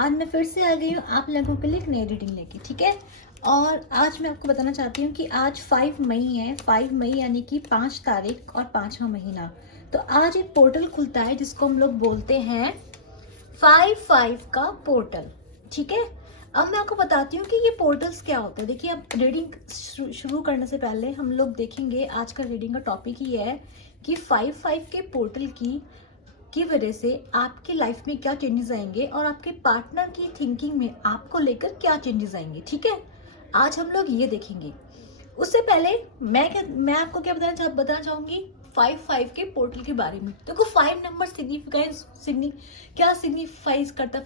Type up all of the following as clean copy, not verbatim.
आज मैं फिर से आ गई हूँ आप लोगों के लिए एक नई रीडिंग लेके, ठीक है। और आज मैं आपको बताना चाहती हूँ कि आज 5 मई है। 5 मई यानी कि 5 तारीख और 5वां महीना। तो आज एक पोर्टल खुलता है जिसको हम लोग बोलते हैं 5-5 का पोर्टल, ठीक है। अब मैं आपको बताती हूँ कि ये पोर्टल्स क्या होते हैं। देखिए, अब रीडिंग शुरू करने से पहले हम लोग देखेंगे, आज का रीडिंग का टॉपिक ही है कि 5-5 के पोर्टल की वजह से आपकी लाइफ में क्या चेंजेस आएंगे और आपके पार्टनर की थिंकिंग में आपको लेकर क्या चेंजेस आएंगे, ठीक है। आज हम लोग ये देखेंगे। उससे पहले मैं आपको क्या बताना चाहूंगी 5-5 के पोर्टल के बारे में। देखो, 5 नंबर क्या सिग्निफाइज करता है।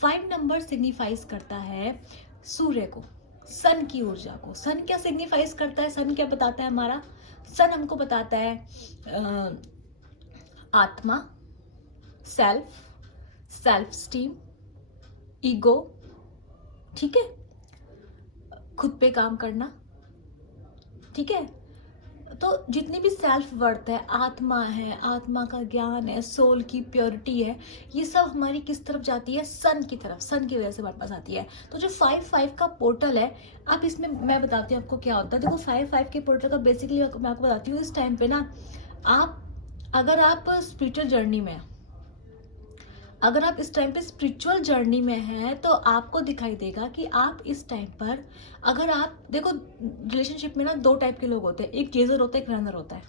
5 नंबर सिग्निफाइज करता है सूर्य को, सन की ऊर्जा को। सन क्या सिग्निफाइज करता है, सन क्या बताता है हमारा। सन हमको बताता है आत्मा, सेल्फ स्टीम, ईगो, ठीक है, खुद पे काम करना, ठीक है। तो जितनी भी सेल्फ वर्थ है, आत्मा है, आत्मा का ज्ञान है, सोल की प्योरिटी है, ये सब हमारी किस तरफ जाती है, सन की तरफ। सन की वजह से हमारे पास आती है। तो जो 5-5 का पोर्टल है, आप इसमें मैं बताती हूँ आपको क्या होता है। देखो, 5-5 के पोर्टल का बेसिकली मैं आपको बताती हूँ। इस टाइम पे ना, अगर आप स्पिरिचुअल जर्नी में, अगर आप इस टाइम पे स्पिरिचुअल जर्नी में हैं, तो आपको दिखाई देगा कि आप इस टाइम पर, अगर आप देखो, रिलेशनशिप में ना 2 टाइप के लोग होते हैं। एक चेजर होता है, एक रनर होता है।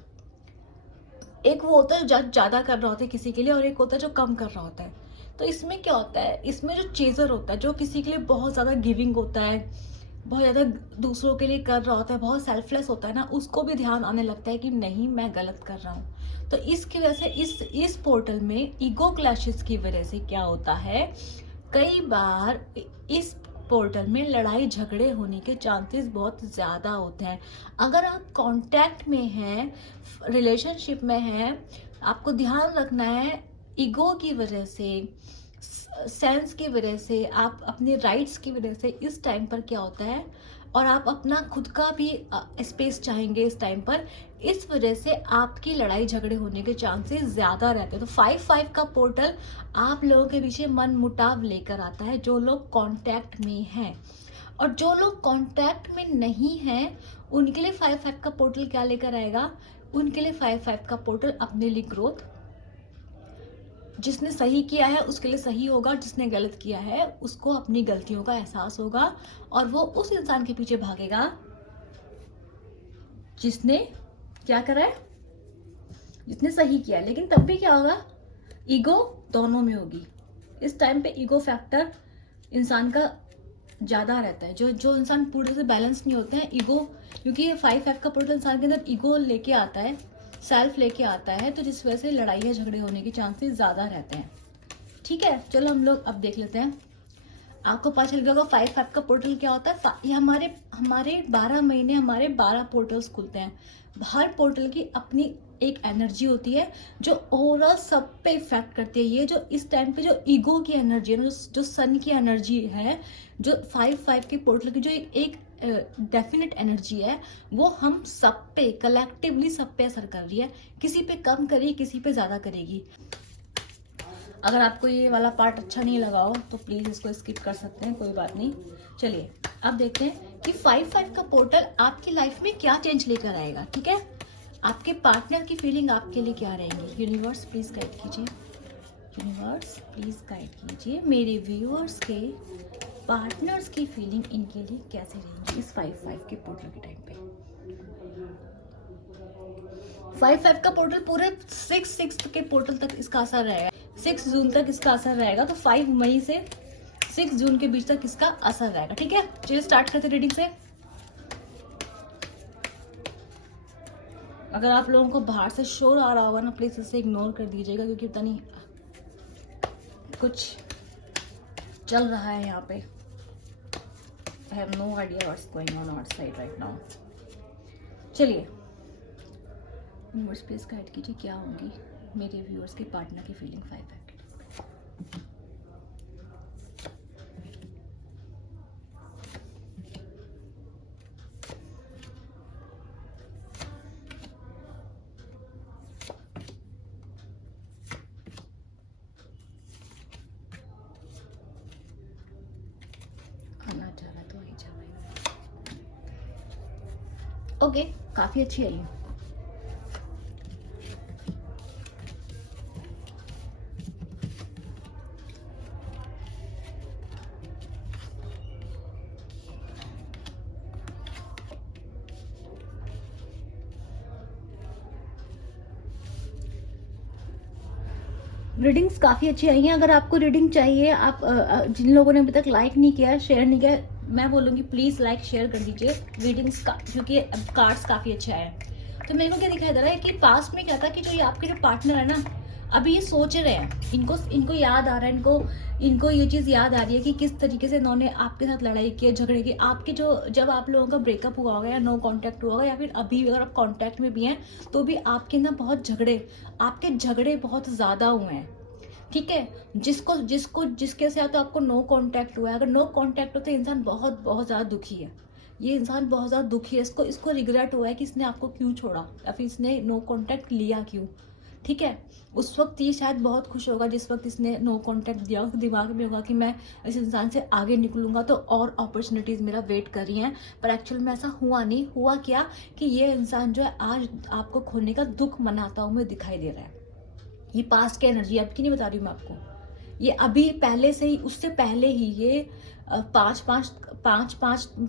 एक वो होता है जो ज्यादा कर रहा होता है किसी के लिए, और एक होता है जो कम कर रहा होता है। तो इसमें क्या होता है, इसमें जो चेजर होता है, जो किसी के लिए बहुत ज्यादा गिविंग होता है, बहुत ज्यादा दूसरों के लिए कर रहा होता है, बहुत सेल्फलेस होता है ना, उसको भी ध्यान आने लगता है कि नहीं, मैं गलत कर रहा हूँ। तो इसकी वजह से इस पोर्टल में ईगो क्लैशेस की वजह से क्या होता है, कई बार इस पोर्टल में लड़ाई झगड़े होने के चांसेस बहुत ज्यादा होते हैं। अगर आप कांटेक्ट में हैं, रिलेशनशिप में हैं, आपको ध्यान रखना है, ईगो की वजह से, सेंस की वजह से, आप अपने राइट्स की वजह से इस टाइम पर क्या होता है, और आप अपना खुद का भी स्पेस चाहेंगे इस टाइम पर, इस वजह से आपकी लड़ाई झगड़े होने के चांसेस ज्यादा रहते हैं। तो 5-5 का पोर्टल आप लोगों के पीछे मन मुटाव लेकर आता है, जो लोग कांटेक्ट में हैं। और जो लोग कांटेक्ट में नहीं हैं, उनके लिए 5-5 का पोर्टल क्या लेकर आएगा, उनके लिए 5-5 का पोर्टल अपने लिए ग्रोथ। जिसने सही किया है उसके लिए सही होगा, जिसने गलत किया है उसको अपनी गलतियों का एहसास होगा, और वो उस इंसान के पीछे भागेगा जिसने क्या करा है, जिसने सही किया है। लेकिन तब भी क्या होगा, ईगो दोनों में होगी। इस टाइम पे ईगो फैक्टर इंसान का ज्यादा रहता है। जो इंसान पूरे से बैलेंस नहीं होते हैं, ईगो, क्योंकि ये 5-5 का पोर्टल इंसान के अंदर ईगो लेके आता है, सेल्फ लेके आता है, तो जिस वजह से लड़ाई झगड़े होने के चांसेस ज्यादा रहते हैं, ठीक है। चलो हम लोग अब देख लेते हैं। आपको पता चल गया होगा 5-5 का पोर्टल क्या होता है। ये हमारे 12 महीने, हमारे 12 पोर्टल्स खुलते हैं। हर पोर्टल की अपनी एक एनर्जी होती है जो ओवरऑल सब पे इफेक्ट करती है। ये जो इस टाइम पे जो ईगो की एनर्जी है, जो सन की एनर्जी है, जो 5-5 के पोर्टल की जो एक डेफिनेट एनर्जी है, वो हम सब पे कलेक्टिवली सब पे असर कर रही है। किसी पे कम करेगी, किसी पे ज्यादा करेगी। अगर आपको ये वाला पार्ट अच्छा नहीं लगा हो तो प्लीज इसको स्किप कर सकते हैं, कोई बात नहीं। चलिए अब देखते हैं कि 5-5 का पोर्टल आपकी लाइफ में क्या चेंज लेकर आएगा, ठीक है। आपके पार्टनर की फीलिंग आपके लिए क्या रहेंगी। यूनिवर्स प्लीज गाइड कीजिए, यूनिवर्स प्लीज गाइड कीजिए मेरे व्यूअर्स के पार्टनर्स की फीलिंग इनके लिए कैसे रहेंगी इस 5-5 के पोर्टल के टाइम पे। 5-5 का पोर्टल पूरे 6 के पोर्टल तक इसका असर रहेगा। 6 जून तक इसका असर रहेगा। तो 5 मई से 6 जून के बीच तक इसका असर रहेगा, ठीक है। चलिए स्टार्ट करते रीडिंग से। अगर आप लोगों को बाहर से शोर आ रहा होगा ना, प्लीज इसे इग्नोर कर दीजिएगा, क्योंकि पता नहीं कुछ चल रहा है यहाँ पे। I have no idea what's going on outside right now. चलिए यूनिवर्स प्लीज गाइड कीजिए क्या होंगी मेरे व्यूअर्स के पार्टनर की फीलिंग 5-5 के। जाना है तो आई जा भाई। ओके, काफी अच्छी है ये। रीडिंग्स काफ़ी अच्छी आई हैं। अगर आपको रीडिंग चाहिए, आप जिन लोगों ने अभी तक लाइक नहीं किया, शेयर नहीं किया, मैं बोलूँगी प्लीज़ लाइक शेयर कर दीजिए रीडिंग्स का, क्योंकि कार्ड्स काफ़ी अच्छे आए हैं। तो मेरे को क्या दिखाई दे रहा है कि पास्ट में क्या था कि जो ये आपके जो पार्टनर है ना, अभी ये सोच रहे हैं, इनको याद आ रहा है, इनको ये चीज़ याद आ रही है कि किस तरीके से इन्होंने आपके साथ लड़ाई की, झगड़े की। आपके जो जब आप लोगों का ब्रेकअप हुआ होगा या नो कांटेक्ट हुआ होगा, या फिर अभी अगर आप कांटेक्ट में भी हैं तो भी आपके ना बहुत झगड़े बहुत ज़्यादा हुए हैं, ठीक है। जिसके साथ तो आपको नो कांटेक्ट हुआ है, अगर नो कांटेक्ट हो तो इंसान बहुत बहुत ज़्यादा दुखी है। ये इंसान बहुत ज़्यादा दुखी है, इसको रिग्रेट हुआ है कि इसने आपको क्यों छोड़ा या फिर इसने नो कांटेक्ट लिया क्यों, ठीक है। उस वक्त ये शायद बहुत खुश होगा जिस वक्त इसने नो कांटेक्ट दिया, उसके दिमाग में होगा कि मैं इस इंसान से आगे निकलूंगा तो और अपॉर्चुनिटीज़ मेरा वेट कर रही हैं, पर एक्चुअल में ऐसा हुआ नहीं। हुआ क्या कि ये इंसान जो है आज आपको खोने का दुख मनाता हुआ दिखाई दे रहा है। ये पास्ट की एनर्जी आपकी नहीं बता रही हूँ मैं आपको, ये अभी पहले से ही, उससे पहले ही ये पाँच पाँच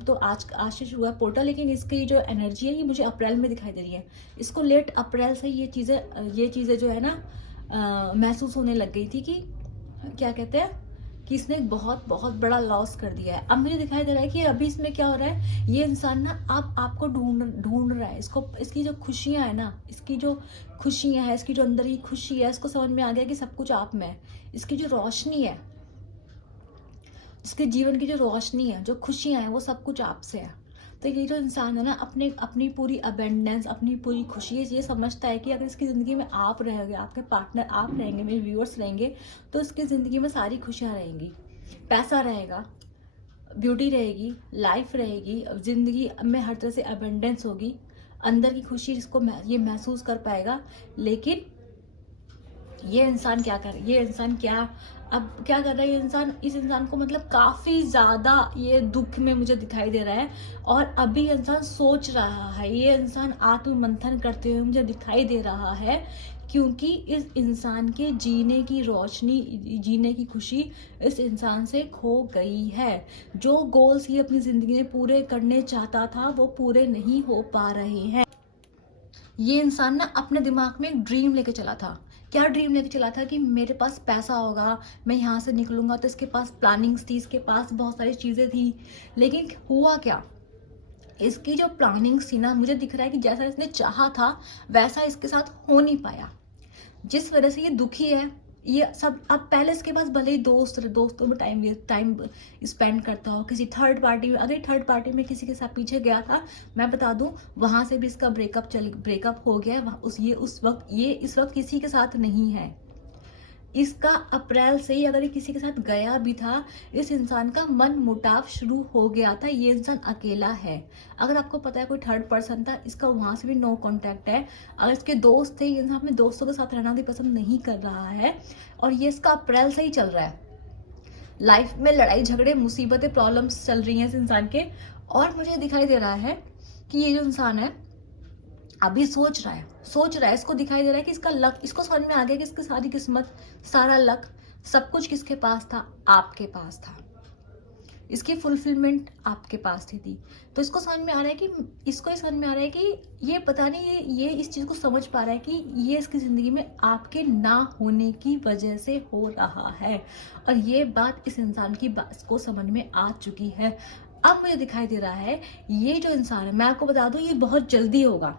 तो आज से शुरू हुआ पोर्टल, लेकिन इसकी जो एनर्जी है ये मुझे अप्रैल में दिखाई दे रही है। इसको लेट अप्रैल से ये चीज़ें जो है ना महसूस होने लग गई थी कि क्या कहते हैं कि इसने एक बहुत बहुत बड़ा लॉस कर दिया है। अब मुझे दिखाई दे रहा है कि अभी इसमें क्या हो रहा है, ये इंसान ना आपको ढूंढ रहा है। इसकी जो खुशियां है ना, इसकी जो खुशियां है, इसकी जो अंदर की खुशी है, इसको समझ में आ गया कि सब कुछ आप में है। इसकी जो रोशनी है, इसके जीवन की जो रोशनी है, जो खुशियां हैं, वो सब कुछ आपसे है। तो ये जो इंसान है ना, अपनी पूरी अबेंडेंस, अपनी पूरी खुशी ये समझता है कि अगर इसकी ज़िंदगी में आप रहेंगे, आपके पार्टनर आप रहेंगे, मेरे व्यूअर्स रहेंगे, तो इसकी ज़िंदगी में सारी खुशियाँ रहेंगी, पैसा रहेगा, ब्यूटी रहेगी, लाइफ रहेगी, ज़िंदगी में हर तरह से अबेंडेंस होगी, अंदर की खुशी इसको ये महसूस कर पाएगा। लेकिन ये इंसान क्या कर रहा है, इस इंसान को मतलब काफी ज्यादा ये दुख में मुझे दिखाई दे रहा है। और अभी इंसान सोच रहा है, ये इंसान आत्ममंथन करते हुए मुझे दिखाई दे रहा है, क्योंकि इस इंसान के जीने की रोशनी, जीने की खुशी इस इंसान से खो गई है। जो गोल्स ये अपनी जिंदगी में पूरे करने चाहता था वो पूरे नहीं हो पा रहे हैं। ये इंसान ना अपने दिमाग में एक ड्रीम लेके चला था। क्या ड्रीम लेके चला था कि मेरे पास पैसा होगा, मैं यहाँ से निकलूंगा। तो इसके पास प्लानिंग्स थी, इसके पास बहुत सारी चीज़ें थी। लेकिन हुआ क्या, इसकी जो प्लानिंग्स थी ना, मुझे दिख रहा है कि जैसा इसने चाहा था वैसा इसके साथ हो नहीं पाया, जिस वजह से ये दुखी है। ये सब अब पहले इसके पास भले ही दोस्तों में टाइम स्पेंड करता हो, किसी थर्ड पार्टी में, अगर थर्ड पार्टी में किसी के साथ पीछे गया था, मैं बता दूं वहां से भी इसका ब्रेकअप हो गया। ये इस वक्त किसी के साथ नहीं है। इसका अप्रैल से ही अगर ये किसी के साथ गया भी था, इस इंसान का मन मुटाव शुरू हो गया था। ये इंसान अकेला है। अगर आपको पता है कोई थर्ड पर्सन था, इसका वहां से भी नो कांटेक्ट है। अगर इसके दोस्त थे, ये इंसान अपने दोस्तों के साथ रहना भी पसंद नहीं कर रहा है। और ये इसका अप्रैल से ही चल रहा है। लाइफ में लड़ाई झगड़े, मुसीबतें, प्रॉब्लम्स चल रही हैं इस इंसान के। और मुझे दिखाई दे रहा है कि ये जो इंसान है अभी सोच रहा है, इसको दिखाई दे रहा है कि इसका लक, इसको समझ में आ गया कि इसकी सारी किस्मत, सारा लक, सब कुछ किसके पास था, आपके पास था। इसकी फुलफिलमेंट आपके पास थी। तो इसको समझ में आ रहा है कि ये पता नहीं, ये इस चीज को समझ पा रहा है कि ये इसकी जिंदगी में आपके ना होने की वजह से हो रहा है। और ये बात इस इंसान की बात को समझ में आ चुकी है। अब मुझे दिखाई दे रहा है ये जो इंसान है, मैं आपको बता दूं, ये बहुत जल्दी होगा।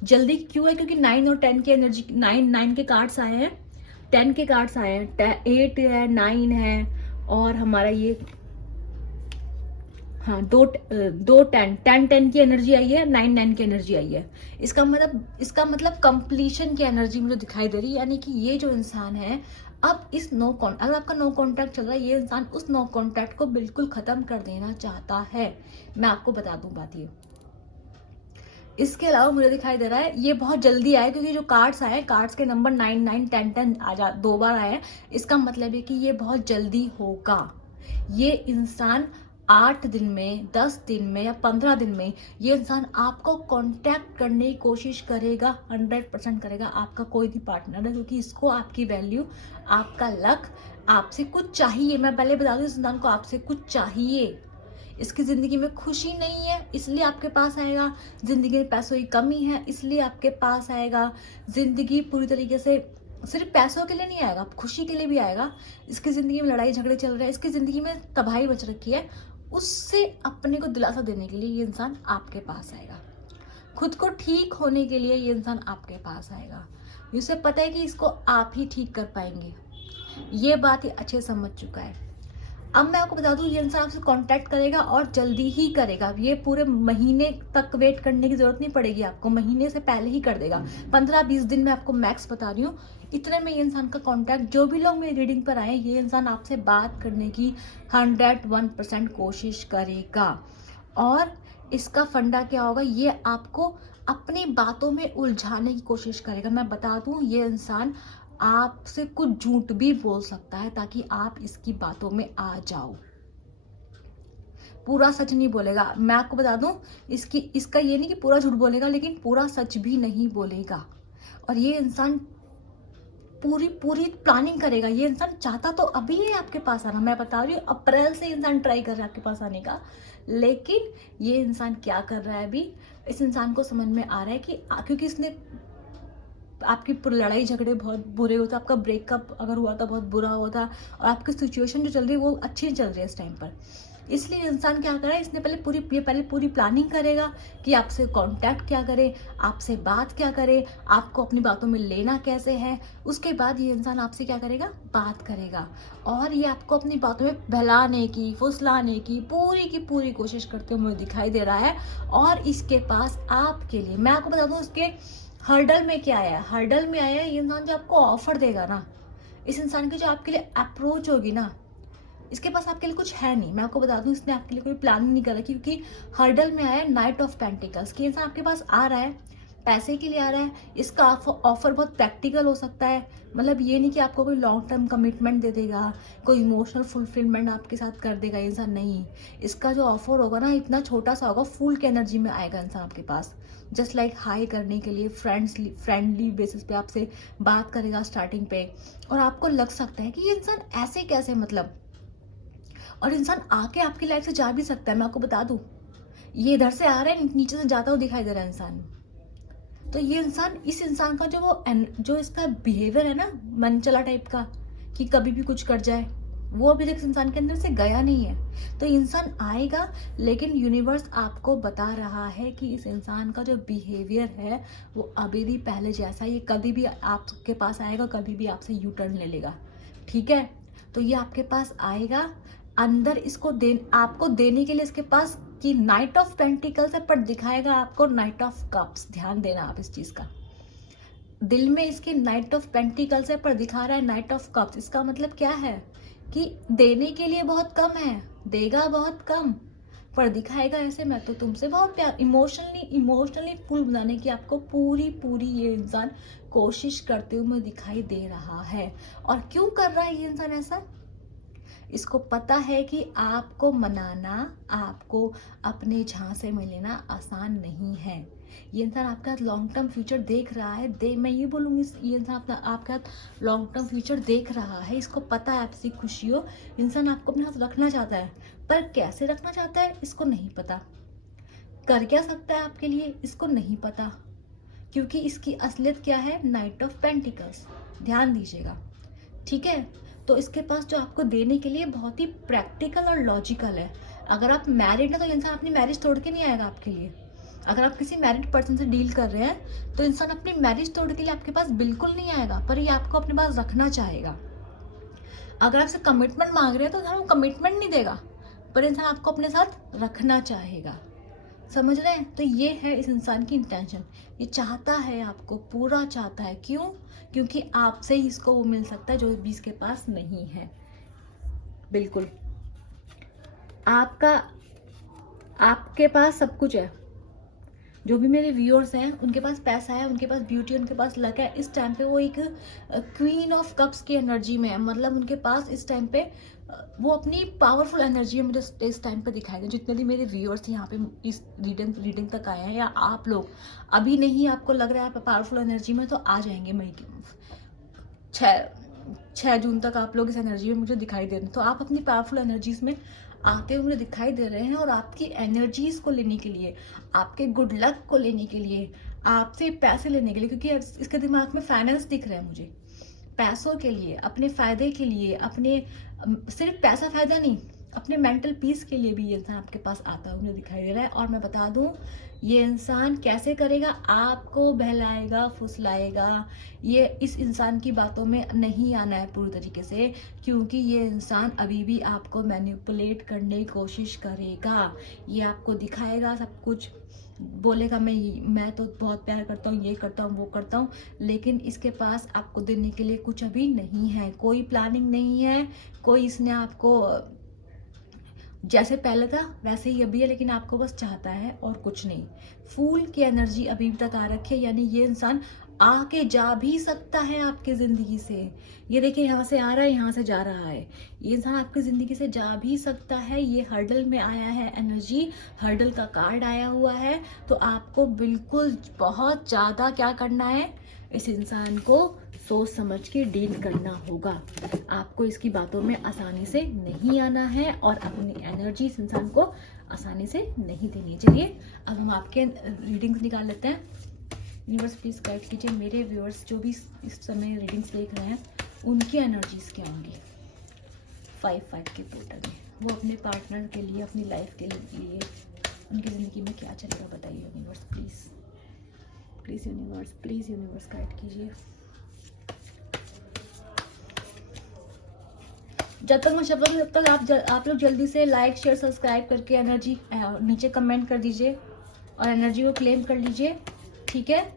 जल्दी क्यों है, क्योंकि 9 और 10 की एनर्जी, 9 के कार्ड्स आए हैं, 10 के कार्ड्स आए हैं, 8 है, 9 है, और हमारा ये हाँ दो 10 की एनर्जी आई है, 9 की एनर्जी आई है। इसका मतलब कंप्लीशन की एनर्जी मुझे दिखाई दे रही है। यानी कि ये जो इंसान है, अब इस अगर आपका नो कॉन्टैक्ट चल रहा है, ये इंसान उस नो कॉन्टैक्ट को बिल्कुल खत्म कर देना चाहता है। मैं आपको बता दूं बात ये। इसके अलावा मुझे दिखाई दे रहा है ये बहुत जल्दी आए, क्योंकि जो कार्ड्स आए, कार्ड्स के नंबर 9, 9, 10, 10 दो बार आए हैं। इसका मतलब है कि ये बहुत जल्दी होगा। ये इंसान 8 दिन में, 10 दिन में या 15 दिन में ये इंसान आपको कांटेक्ट करने की कोशिश करेगा, 100% करेगा, आपका कोई भी पार्टनर है, क्योंकि इसको आपकी वैल्यू, आपका लक, आपसे कुछ चाहिए। मैं पहले बता दूं, इस इंसान को आपसे कुछ चाहिए। इसकी ज़िंदगी में खुशी नहीं है, इसलिए आपके पास आएगा। ज़िंदगी में पैसों की कमी है, इसलिए आपके पास आएगा। ज़िंदगी पूरी तरीके से सिर्फ पैसों के लिए नहीं आएगा, खुशी के लिए भी आएगा। इसकी ज़िंदगी में लड़ाई झगड़े चल रहे हैं, इसकी ज़िंदगी में तबाही मच रखी है, उससे अपने को दिलासा देने के लिए ये इंसान आपके पास आएगा। खुद को ठीक होने के लिए ये इंसान आपके पास आएगा। उसे पता है कि इसको आप ही ठीक कर पाएंगे, ये बात ये अच्छे समझ चुका है। अब मैं आपको बता दूं, ये इंसान आपसे कांटेक्ट करेगा और जल्दी ही करेगा। ये पूरे महीने तक वेट करने की जरूरत नहीं पड़ेगी आपको, महीने से पहले ही कर देगा। 15-20 दिन में आपको मैक्स बता रही हूँ, इतने में ये इंसान का कांटेक्ट, जो भी लोग मेरी रीडिंग पर आए, ये इंसान आपसे बात करने की 101% कोशिश करेगा। और इसका फंडा क्या होगा, ये आपको अपनी बातों में उलझाने की कोशिश करेगा। मैं बता दूं, ये इंसान आपसे कुछ झूठ भी बोल सकता है ताकि आप इसकी बातों में आ जाओ। पूरा सच नहीं बोलेगा। मैं आपको बता दूं, इसका ये नहीं कि पूरा झूठ बोलेगा, लेकिन पूरा सच भी नहीं बोलेगा। और ये इंसान पूरी प्लानिंग करेगा। ये इंसान चाहता तो अभी है आपके पास आना, मैं बता रही हूँ, अप्रैल से इंसान ट्राई कर रहा है आपके पास आने का। लेकिन ये इंसान क्या कर रहा है अभी, इस इंसान को समझ में आ रहा है कि क्योंकि इसने आपकी लड़ाई झगड़े बहुत बुरे होते, आपका ब्रेकअप अगर हुआ था बहुत बुरा हुआ था, और आपकी सिचुएशन जो चल रही है वो अच्छी नहीं चल रही है इस टाइम पर। इसलिए इंसान क्या कर रहा है, इसने पहले पूरी प्लानिंग करेगा कि आपसे कांटेक्ट क्या करे, आपसे बात क्या करे, आपको अपनी बातों में लेना कैसे है। उसके बाद ये इंसान आपसे क्या करेगा, बात करेगा। और ये आपको अपनी बातों में बहलाने की, फुसलाने की पूरी कोशिश करते हुए मुझे दिखाई दे रहा है। और इसके पास आपके लिए, मैं आपको बता दूं, उसके हर्डल में क्या आया है, हर्डल में आया है ये इंसान जो आपको ऑफर देगा ना, इस इंसान की जो आपके लिए अप्रोच होगी ना, इसके पास आपके लिए कुछ है नहीं। मैं आपको बता दूं, इसने आपके लिए कोई प्लानिंग नहीं करा, क्योंकि हर्डल में आया है नाइट ऑफ पेंटिकल्स कि इंसान आपके पास आ रहा है, पैसे के लिए आ रहा है। इसका ऑफर बहुत प्रैक्टिकल हो सकता है, मतलब ये नहीं कि आपको कोई लॉन्ग टर्म कमिटमेंट दे देगा, कोई इमोशनल फुलफिलमेंट आपके साथ कर देगा इंसान, नहीं। इसका जो ऑफर होगा ना, इतना छोटा सा होगा, फूल की एनर्जी में आएगा इंसान आपके पास, जस्ट लाइक हाई करने के लिए, फ्रेंडली बेसिस पे आपसे बात करेगा स्टार्टिंग पे। और आपको लग सकता है कि ये इंसान ऐसे कैसे, मतलब, और इंसान आके आपकी लाइफ से जा भी सकता है। मैं आपको बता दूं, ये इधर से आ रहा है, नीचे से जाता हुआ दिखाई दे रहा है इंसान। तो ये इंसान, इस इंसान का जो इसका बिहेवियर है ना, मन चला टाइप का, कि कभी भी कुछ कर जाए, वो अभी तक इस इंसान के अंदर से गया नहीं है। तो इंसान आएगा, लेकिन यूनिवर्स आपको बता रहा है कि इस इंसान का जो बिहेवियर है वो अभी भी पहले जैसा, ये कभी भी आपके पास आएगा, कभी भी आपसे यू टर्न ले लेगा, ठीक है। तो ये आपके पास आएगा, अंदर इसको आपको देने के लिए इसके पास कि नाइट ऑफ पेंटिकल्स है, पर दिखाएगा आपको नाइट ऑफ कप्स। ध्यान देना आप इस चीज का, दिल में इसके नाइट ऑफ पेंटिकल्स है, पर दिखा रहा है नाइट ऑफ कप्स। इसका मतलब क्या है कि देने के लिए बहुत कम है, देगा बहुत कम, पर दिखाएगा ऐसे, मैं तो तुमसे बहुत प्यार, इमोशनली फुल बनाने की आपको पूरी ये इंसान कोशिश करते हुए दिखाई दे रहा है। और क्यों कर रहा है ये इंसान ऐसा, इसको पता है कि आपको मनाना, आपको अपने झांसे में लेना आसान नहीं है। ये इंसान आपका लॉन्ग टर्म फ्यूचर देख रहा है, मैं ये बोलूँगी, ये इंसान आपका लॉन्ग टर्म फ्यूचर देख रहा है। इसको पता है आपसी खुशी हो, इंसान आपको अपने साथ रखना चाहता है, पर कैसे रखना चाहता है इसको नहीं पता, कर क्या सकता है आपके लिए इसको नहीं पता, क्योंकि इसकी असलियत क्या है, नाइट ऑफ पेंटिकल्स। ध्यान दीजिएगा, ठीक है। तो इसके पास जो आपको देने के लिए बहुत ही प्रैक्टिकल और लॉजिकल है। अगर आप मैरिड हैं तो इंसान अपनी मैरिज तोड़ के नहीं आएगा आपके लिए। अगर आप किसी मैरिड पर्सन से डील कर रहे हैं तो इंसान अपनी मैरिज तोड़ के लिए आपके पास बिल्कुल नहीं आएगा, पर ये आपको अपने पास रखना चाहेगा। अगर आपसे कमिटमेंट मांग रहे हैं तो इंसान कमिटमेंट नहीं देगा, पर इंसान आपको अपने साथ रखना चाहेगा। समझ रहे हैं? तो ये है इस इंसान की इंटेंशन, ये चाहता है आपको, पूरा चाहता है। क्यों? क्योंकि आपसे ही इसको वो मिल सकता है जो भी इसके पास नहीं है। बिल्कुल आपके पास सब कुछ है, जो भी मेरे व्यूअर्स हैं उनके पास पैसा है, उनके पास ब्यूटी, उनके पास लक है, इस टाइम पे वो एक क्वीन ऑफ कप्स की एनर्जी में है। मतलब उनके पास इस टाइम पे वो अपनी पावरफुल एनर्जी में मुझे इस टाइम पे दिखाई दे। जितने भी मेरे व्यूअर्स यहाँ पे इस रीडिंग तक आए हैं, या आप लोग अभी नहीं आपको लग रहा है आप पावरफुल एनर्जी में, तो आ जाएंगे मई के 6 जून तक आप लोग इस एनर्जी में मुझे दिखाई दे रहे हैं। तो आप अपनी पावरफुल एनर्जीज में आते हुए मुझे दिखाई दे रहे हैं, और आपकी एनर्जीज को लेने के लिए, आपके गुड लक को लेने के लिए, आपसे पैसे लेने के लिए, क्योंकि इसके दिमाग में फाइनेंस दिख रहा है मुझे, पैसों के लिए, अपने फायदे के लिए, अपने सिर्फ पैसा फायदा नहीं, अपने मेंटल पीस के लिए भी ये इंसान आपके पास आता हुआ मुझे दिखाई दे रहा है। और मैं बता दूं, ये इंसान कैसे करेगा, आपको बहलाएगा, फुसलाएगा। ये इस इंसान की बातों में नहीं आना है पूरी तरीके से, क्योंकि ये इंसान अभी भी आपको मैनिपुलेट करने की कोशिश करेगा। ये आपको दिखाएगा सब कुछ, बोलेगा मैं तो बहुत प्यार करता हूँ, ये करता हूँ, वो करता हूँ, लेकिन इसके पास आपको देने के लिए कुछ अभी नहीं है, कोई प्लानिंग नहीं है, कोई इसने आपको जैसे पहले था वैसे ही अभी है, लेकिन आपको बस चाहता है और कुछ नहीं। फूल की एनर्जी अभी तक आ रखी है, यानी ये इंसान आके जा भी सकता है आपकी जिंदगी से। ये देखिए, यहाँ से आ रहा है, यहाँ से जा रहा है, ये इंसान आपकी जिंदगी से जा भी सकता है। ये हर्डल में आया है एनर्जी, हर्डल का कार्ड आया हुआ है। तो आपको बिल्कुल बहुत ज्यादा क्या करना है, इस इंसान को सोच समझ के डील करना होगा। आपको इसकी बातों में आसानी से नहीं आना है, और अपनी एनर्जी इस इंसान को आसानी से नहीं देनी है। चलिए अब हम आपके रीडिंग्स निकाल लेते हैं। यूनिवर्स प्लीज गाइड कीजिए मेरे व्यूअर्स जो भी इस समय रीडिंग्स देख रहे हैं, उनकी एनर्जीज क्या होंगी 5-5 के टोटल में। वो अपने पार्टनर के लिए, अपनी लाइफ के लिए, उनकी ज़िंदगी में क्या चलेगा, बताइए universe please. Please universe guide कीजिए। जब तक मैं शब्द हूँ तब तक आप लोग जल्दी से लाइक शेयर सब्सक्राइब करके एनर्जी नीचे कमेंट कर दीजिए और एनर्जी को क्लेम कर लीजिए, ठीक है।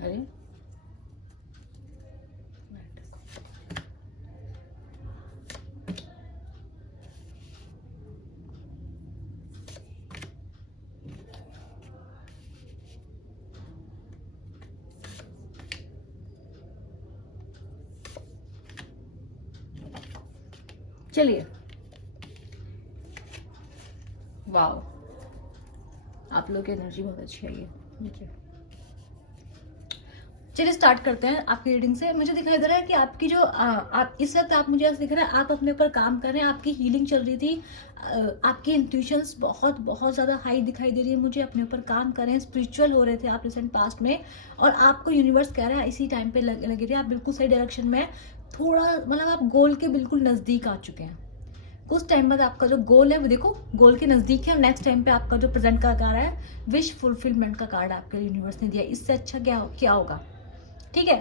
अरे चलिए, वाओ, आप लोग की एनर्जी बहुत अच्छी है ये। चलिए स्टार्ट करते हैं आपकी रीडिंग से। मुझे दिखाई दे रहा है कि आपकी जो आप इस वक्त आप मुझे ऐसा दिख रहा है आप अपने ऊपर काम कर रहे हैं, आपकी हीलिंग चल रही थी, आपकी इंट्यूशंस बहुत बहुत ज़्यादा हाई दिखाई दे रही है मुझे, अपने ऊपर काम कर रहे हैं, स्पिरिचुअल हो रहे थे आप रिसेंट पास्ट में, और आपको यूनिवर्स कह रहा है इसी टाइम पे लगे रहे, आप बिल्कुल सही डायरेक्शन में, थोड़ा मतलब आप गोल के बिल्कुल नज़दीक आ चुके हैं। कुछ टाइम बाद आपका जो गोल है वो देखो गोल के नज़दीक है, और नेक्स्ट टाइम पे आपका जो प्रेजेंट का कार्ड है, विश फुलफिलमेंट का कार्ड आपके यूनिवर्स ने दिया। इससे अच्छा क्या होगा, ठीक है।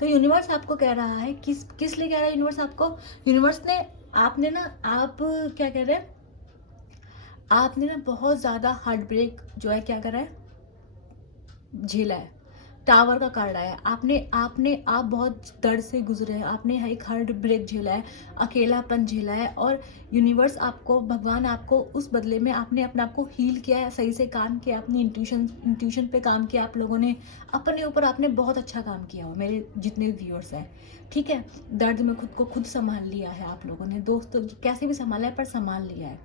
तो यूनिवर्स आपको कह रहा है, किस लिए कह रहा है यूनिवर्स आपको, यूनिवर्स ने आपने ना, आप क्या कह रहे हैं, आपने ना बहुत ज़्यादा हार्ट ब्रेक जो है क्या करा है, झेला है। टावर का कार्ड आया, आप बहुत दर्द से गुजरे हैं, आपने एक हार्ट ब्रेक झेला है, अकेलापन झेला है, और यूनिवर्स आपको, भगवान आपको उस बदले में आपने अपने आप को हील किया है, सही से काम किया, अपनी इंट्यूशन पे काम किया, आप लोगों ने अपने ऊपर आपने बहुत अच्छा काम किया हो, मेरे जितने व्यूअर्स हैं, ठीक है। दर्द में खुद को खुद संभाल लिया है आप लोगों ने, दोस्तों कैसे भी संभाला है पर संभाल लिया है।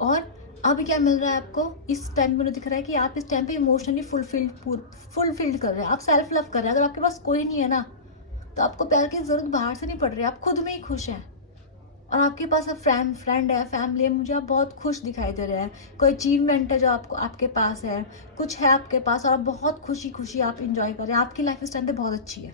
और अब क्या मिल रहा है आपको इस टाइम में, मुझे दिख रहा है कि आप इस टाइम पे इमोशनली फुलफिल्ड कर रहे हैं, आप सेल्फ लव कर रहे हैं। अगर आपके पास कोई नहीं है ना, तो आपको प्यार की जरूरत बाहर से नहीं पड़ रही है, आप खुद में ही खुश हैं, और आपके पास अब फ्रेंड है, फैमिली है, मुझे आप बहुत खुश दिखाई दे रहे हैं। कोई अचीवमेंट है जो आपको आपके पास है, कुछ है आपके पास, और आप बहुत खुशी आप इंजॉय कर रहे हैं। आपकी लाइफ इस टाइम पे बहुत अच्छी है,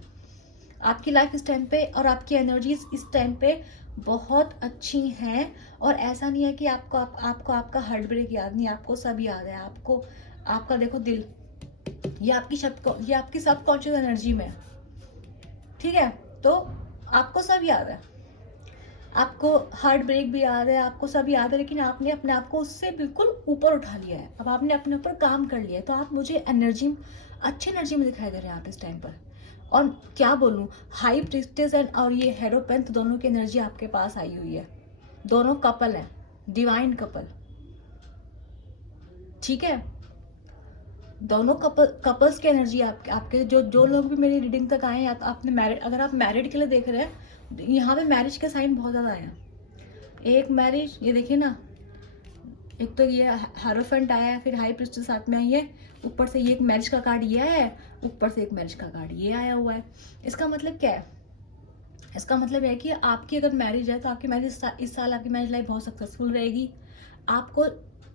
आपकी लाइफ इस टाइम पे, और आपकी एनर्जीज इस टाइम पे बहुत अच्छी हैं। और ऐसा नहीं है कि आपको आपका हार्ट ब्रेक याद नहीं, आपको सब याद है, आपको आपका देखो दिल, ये आपकी सबकॉन्शियस एनर्जी में है, ठीक है। तो आपको सब याद है, आपको हार्ट ब्रेक भी याद है, आपको सब याद है, लेकिन आपने अपने आप को उससे बिल्कुल ऊपर उठा लिया है। अब आपने अपने ऊपर काम कर लिया है, तो आप मुझे अच्छी एनर्जी में दिखाई दे रहे हैं आप इस टाइम पर। और क्या बोलूँ, हाई प्रीस्टेस एंड और ये हेरोपेंथ दोनों की एनर्जी आपके पास आई हुई है। दोनों कपल है, डिवाइन कपल, ठीक है। दोनों कपल्स की एनर्जी आपके जो जो लोग भी मेरी रीडिंग तक आए हैं, या तो आपने मैरिड, अगर आप मैरिड के लिए देख रहे हैं, यहाँ पे मैरिज के साइन बहुत ज़्यादा आए हैं। एक मैरिज, ये देखिए ना, एक तो ये हेरोफेंट आया है, फिर हाई प्रीस्टेस साथ में आई है, ऊपर से ये एक मैरिज का कार्ड ये आया है, ऊपर से एक मैरिज का कार्ड ये आया हुआ है। इसका मतलब क्या है? इसका मतलब है कि आपकी अगर मैरिज है तो आपकी मैरिज इस साल आपकी मैरिज लाइफ बहुत सक्सेसफुल रहेगी। आपको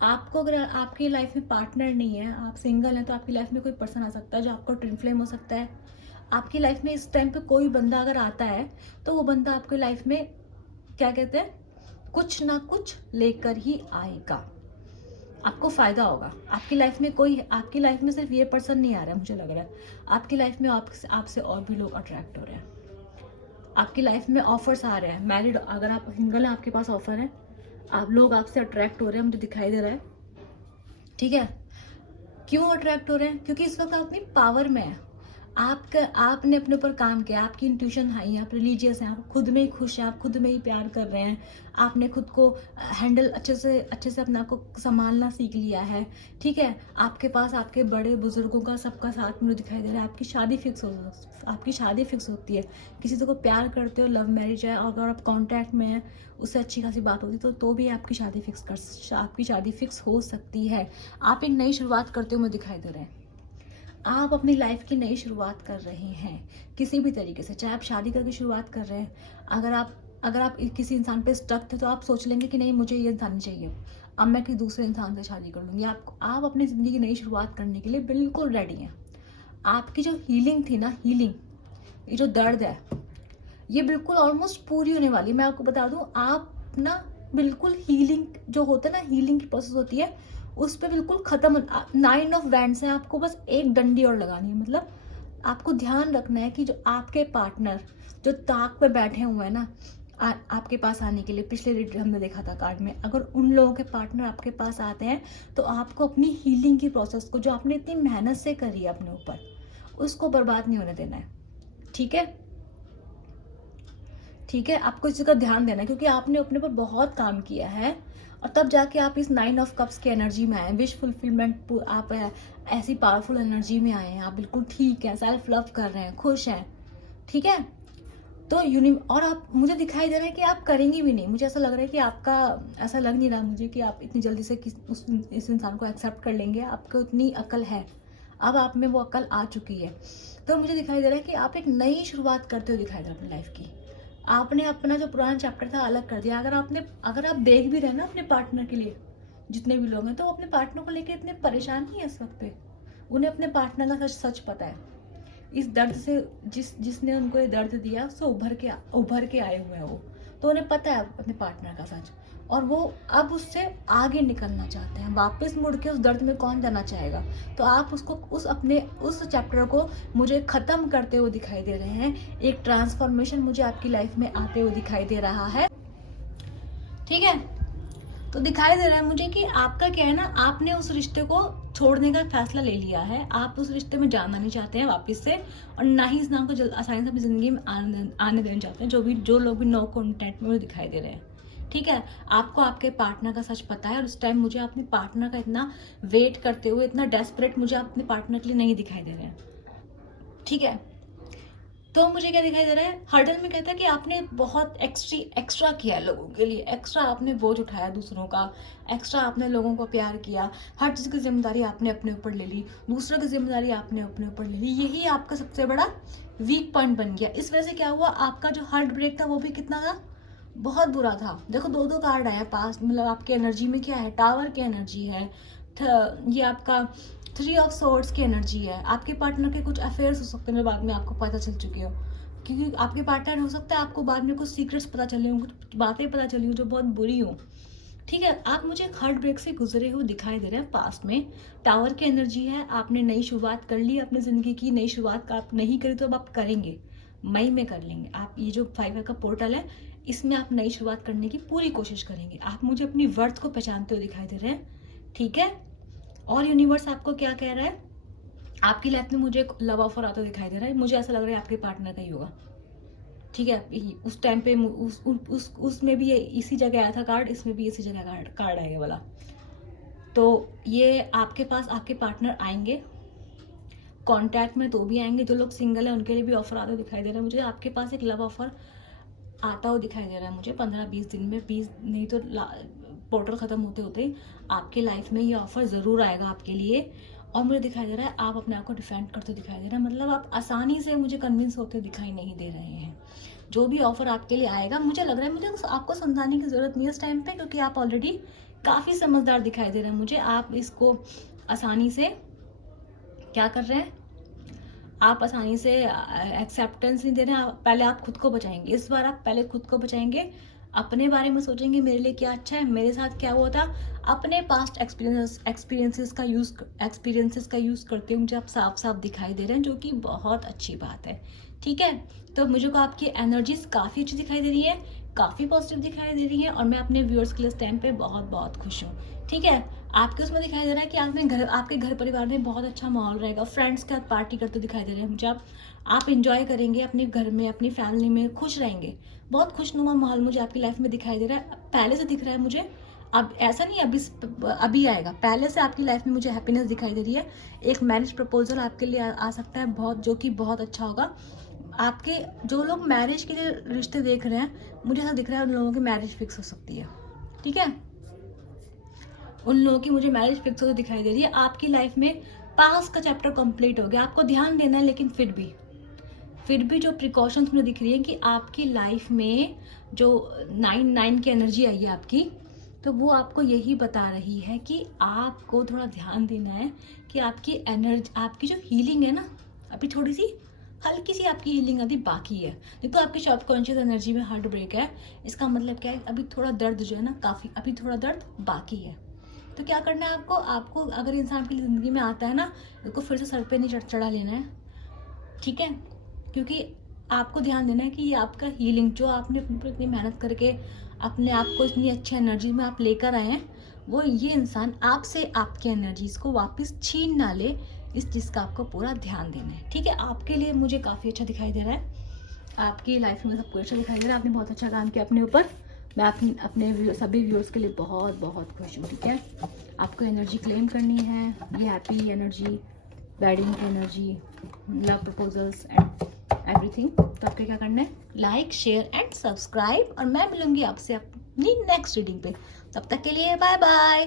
आपको अगर आपकी लाइफ में पार्टनर नहीं है, आप सिंगल हैं, तो आपकी लाइफ में कोई पर्सन आ सकता है जो आपको ट्विन फ्लेम हो सकता है। आपकी लाइफ में इस टाइम पे कोई बंदा अगर आता है तो वो बंदा आपकी लाइफ में क्या कहते हैं, कुछ ना कुछ लेकर ही आएगा, आपको फायदा होगा। आपकी लाइफ में सिर्फ ये पर्सन नहीं आ रहा है, मुझे लग रहा है आपकी लाइफ में आपसे और भी लोग अट्रैक्ट हो रहे हैं। आपकी लाइफ में ऑफर्स आ रहे हैं। मैरिड अगर आप सिंगल हैं, आपके पास ऑफर है, आप लोग आपसे अट्रैक्ट हो रहे हैं, मुझे दिखाई दे रहा है, ठीक है। क्यों अट्रैक्ट हो रहे हैं? क्योंकि इस वक्त आप अपनी पावर में है। आपने अपने ऊपर काम किया, आपकी इंट्यूशन हाई है, आप रिलीजियस हैं, आप खुद में ही खुश हैं, आप खुद में ही प्यार कर रहे हैं, आपने खुद को हैंडल अच्छे से अपने आप को संभालना सीख लिया है, ठीक है। आपके पास आपके बड़े बुजुर्गों का सबका साथ मुझे दिखाई दे रहा है। आपकी शादी फिक्स होती है। किसी से को प्यार करते हो, लव मैरिज है, और अगर आप कॉन्टैक्ट में हैं, उससे अच्छी खासी बात होती है, तो भी आपकी शादी फिक्स हो सकती है। आप एक नई शुरुआत करते हुए दिखाई दे रहे हैं। आप अपनी लाइफ की नई शुरुआत कर रहे हैं किसी भी तरीके से, चाहे आप शादी करके शुरुआत कर रहे हैं। अगर आप किसी इंसान पे स्टक थे, तो आप सोच लेंगे कि नहीं, मुझे ये इंसान नहीं चाहिए, अब मैं किसी दूसरे इंसान से शादी कर लूँगी। आप अपनी ज़िंदगी की नई शुरुआत करने के लिए बिल्कुल रेडी हैं। आपकी जो हीलिंग थी ना, ये जो दर्द है, ये बिल्कुल ऑलमोस्ट पूरी होने वाली। मैं आपको बता दूं, आप ना बिल्कुल हीलिंग जो होता है ना, हीलिंग की प्रोसेस होती है, उस पर बिल्कुल खत्म। 9 ऑफ वैंड्स है, आपको बस एक डंडी और लगानी है। मतलब आपको ध्यान रखना है कि जो आपके पार्टनर जो ताक पे बैठे हुए हैं ना, आपके पास आने के लिए, पिछले रीड हमने देखा था कार्ड में, अगर उन लोगों के पार्टनर आपके पास आते हैं, तो आपको अपनी हीलिंग की प्रोसेस को, जो आपने इतनी मेहनत से करी है अपने ऊपर, उसको बर्बाद नहीं होने देना है, ठीक है। ठीक है, आपको इस चीज़ का ध्यान देना है, क्योंकि आपने अपने पर बहुत काम किया है, और तब जाके आप इस 9 ऑफ कप्स की एनर्जी में आए, विश फुलफिलमेंट, आप ऐसी पावरफुल एनर्जी में आए हैं। आप बिल्कुल ठीक है, सेल्फ लव कर रहे हैं, खुश हैं, ठीक है। तो और आप, मुझे दिखाई दे रहा है कि आप करेंगी भी नहीं। मुझे ऐसा लग रहा है कि आपका, ऐसा लग नहीं रहा मुझे कि आप इतनी जल्दी से इस इंसान को एक्सेप्ट कर लेंगे। आपको इतनी अकल है, अब आप में वो अकल आ चुकी है। तो मुझे दिखाई दे रहा है कि आप एक नई शुरुआत करते हुए दिखाई दे रहा है अपनी लाइफ की। आपने अपना जो पुराना चैप्टर था अलग कर दिया। अगर आप देख भी रहे ना अपने पार्टनर के लिए, जितने भी लोग हैं, तो अपने पार्टनर को लेकर इतने परेशान नहीं है इस वक्त पे। उन्हें अपने पार्टनर का सच पता है। इस दर्द से जिसने उनको ये दर्द दिया, उससे उभर के आए हुए हैं वो, तो उन्हें पता है अपने पार्टनर का सच, और वो अब उससे आगे निकलना चाहते हैं। वापस मुड़ के उस दर्द में कौन जाना चाहेगा? तो आप उसको उस चैप्टर को मुझे ख़त्म करते हुए दिखाई दे रहे हैं। एक ट्रांसफॉर्मेशन मुझे आपकी लाइफ में आते हुए दिखाई दे रहा है, ठीक है। तो दिखाई दे रहा है मुझे कि आपका क्या है ना, आपने उस रिश्ते को छोड़ने का फैसला ले लिया है। आप उस रिश्ते में जाना नहीं चाहते हैं वापस से, और ना ही इस नाम को आसानी से अपनी ज़िंदगी में आने देना चाहते हैं। जो लोग भी नो कॉन्टेक्ट में मुझे दिखाई दे रहे हैं, ठीक है। आपको आपके पार्टनर का सच पता है, और उस टाइम मुझे अपने पार्टनर का इतना वेट करते हुए, इतना डेस्परेट मुझे अपने पार्टनर के लिए नहीं दिखाई दे रहे हैं, ठीक है। तो मुझे क्या दिखाई दे रहा है, हर्डल में कहता है कि आपने बहुत एक्स्ट्रा किया है लोगों के लिए, एक्स्ट्रा आपने बोझ उठाया दूसरों का, एक्स्ट्रा आपने लोगों को प्यार किया, हर चीज़ की जिम्मेदारी आपने अपने ऊपर ले ली, दूसरों की जिम्मेदारी आपने अपने ऊपर ले ली। यही आपका सबसे बड़ा वीक पॉइंट बन गया। इस वजह से क्या हुआ, आपका जो हार्ट ब्रेक था वो भी कितना था, बहुत बुरा था। देखो, दो कार्ड आया पास, मतलब आपकी एनर्जी में क्या है, टावर की एनर्जी है, ये आपका 3 ऑफ सोर्ड्स की एनर्जी है। आपके पार्टनर के कुछ अफेयर्स हो सकते हैं जो बाद में आपको पता चल चुके हो, क्योंकि आपके पार्टनर हो सकता है आपको बाद में कुछ सीक्रेट्स पता चले हों, कुछ बातें पता चली हों जो बहुत बुरी हों, ठीक है। आप मुझे एक हार्ट ब्रेक से गुजरे हुए दिखाई दे रहे हैं पास्ट में। टावर की एनर्जी है, आपने नई शुरुआत कर ली अपनी ज़िंदगी की। नई शुरुआत का आप नहीं करी तो अब आप करेंगे, मई में कर लेंगे। आप ये जो 5 का पोर्टल है, इसमें आप नई शुरुआत करने की पूरी कोशिश करेंगे। आप मुझे अपनी वर्थ को पहचानते हुए दिखाई दे रहे हैं, ठीक है। और यूनिवर्स आपको क्या कह रहा है, आपकी लाइफ में मुझे एक लव ऑफर आता दिखाई दे रहा है। मुझे ऐसा लग रहा है आपके पार्टनर का ही होगा, ठीक है। उस टाइम पे उसमें भी इसी जगह आया था कार्ड, इसमें भी इसी जगह कार्ड आएगा वाला। तो ये आपके पास आपके पार्टनर आएंगे कांटेक्ट में, तो भी आएंगे। जो लोग सिंगल है उनके लिए भी ऑफर आता दिखाई दे रहा है मुझे। आपके पास एक लव ऑफर आता हुआ दिखाई दे रहा है मुझे 15-20 दिन में, 20 नहीं तो पोर्टल खत्म होते होते आपके लाइफ में ये ऑफर ज़रूर आएगा आपके लिए। और मुझे दिखाई दे रहा है आप अपने आप को डिफेंड करते दिखाई दे रहा है, मतलब आप आसानी से मुझे कन्विंस होते दिखाई नहीं दे रहे हैं। जो भी ऑफर आपके लिए आएगा, मुझे लग रहा है मुझे आपको समझाने की ज़रूरत नहीं है इस टाइम पे, क्योंकि आप ऑलरेडी काफ़ी समझदार दिखाई दे रहे हैं मुझे। आप इसको आसानी से क्या कर रहे हैं, आप आसानी से एक्सेप्टेंस नहीं दे रहे हैं। पहले आप खुद को बचाएंगे, इस बार आप पहले खुद को बचाएंगे, अपने बारे में सोचेंगे मेरे लिए क्या अच्छा है, मेरे साथ क्या हुआ था। अपने पास्ट एक्सपीरियंसेस का यूज़ करते हुए मुझे आप साफ साफ दिखाई दे रहे हैं, जो कि बहुत अच्छी बात है, ठीक है। तो मुझे को आपकी एनर्जीज काफ़ी अच्छी दिखाई दे रही है, काफ़ी पॉजिटिव दिखाई दे रही है, और मैं अपने व्यूअर्स के लिए इस टाइम पे बहुत बहुत खुश हूँ, ठीक है। आपके उसमें दिखाई दे रहा है कि आपके घर परिवार में बहुत अच्छा माहौल रहेगा, फ्रेंड्स के साथ पार्टी करते दिखाई दे रहे हैं मुझे। आप इंजॉय करेंगे अपने घर में, अपनी फैमिली में खुश रहेंगे। बहुत खुशनुमा माहौल मुझे आपकी लाइफ में दिखाई दे रहा है, पहले से दिख रहा है मुझे। अब ऐसा नहीं अभी आएगा, पहले से आपकी लाइफ में मुझे हैप्पीनेस दिखाई दे रही है। एक मैरिज प्रपोजल आपके लिए आ सकता है बहुत, जो कि बहुत अच्छा होगा। आपके जो लोग मैरिज के लिए रिश्ते देख रहे हैं, मुझे ऐसा दिख रहा है उन लोगों की मैरिज फिक्स हो सकती है, ठीक है। उन लोगों की मुझे मैरिज फिक्स होती दिखाई दे रही है। आपकी लाइफ में पास्ट का चैप्टर कंप्लीट हो गया, आपको ध्यान देना है, लेकिन फिर भी जो प्रिकॉशंस मुझे दिख रही है कि आपकी लाइफ में जो 9 की एनर्जी आई है आपकी, तो वो आपको यही बता रही है कि आपको थोड़ा ध्यान देना है कि आपकी एनर्जी, आपकी जो हीलिंग है ना, अभी थोड़ी सी हल्की सी आपकी हीलिंग अभी बाकी है। नहीं तो आपकी सबकॉन्शियस एनर्जी में हार्ट ब्रेक है, इसका मतलब क्या है, अभी थोड़ा दर्द जो है ना, काफ़ी अभी थोड़ा दर्द बाकी है। तो क्या करना है आपको अगर इंसान की ज़िंदगी में आता है ना, उसको फिर से सर पे नहीं चढ़ा लेना है, ठीक है। क्योंकि आपको ध्यान देना है कि ये आपका हीलिंग, जो आपने अपने ऊपर इतनी मेहनत करके अपने आप को इतनी अच्छी एनर्जी में आप लेकर आए हैं, वो ये इंसान आपसे आपकी एनर्जीज को वापस छीन ना ले, इस चीज़ का आपको पूरा ध्यान देना है, ठीक है। आपके लिए मुझे काफ़ी अच्छा दिखाई दे रहा है, आपकी लाइफ में सब कुछ अच्छा दिखाई दे रहा है। आपने बहुत अच्छा काम किया अपने ऊपर। मैं अपने सभी व्यूअर्स के लिए बहुत बहुत खुश हूँ, ठीक है। आपको एनर्जी क्लेम करनी है, ये happy energy, wedding energy, love proposals and everything. तो आपको क्या करना है, लाइक शेयर एंड सब्सक्राइब, और मैं मिलूंगी आपसे अपनी नेक्स्ट रीडिंग पे। तब तक के लिए बाय बाय।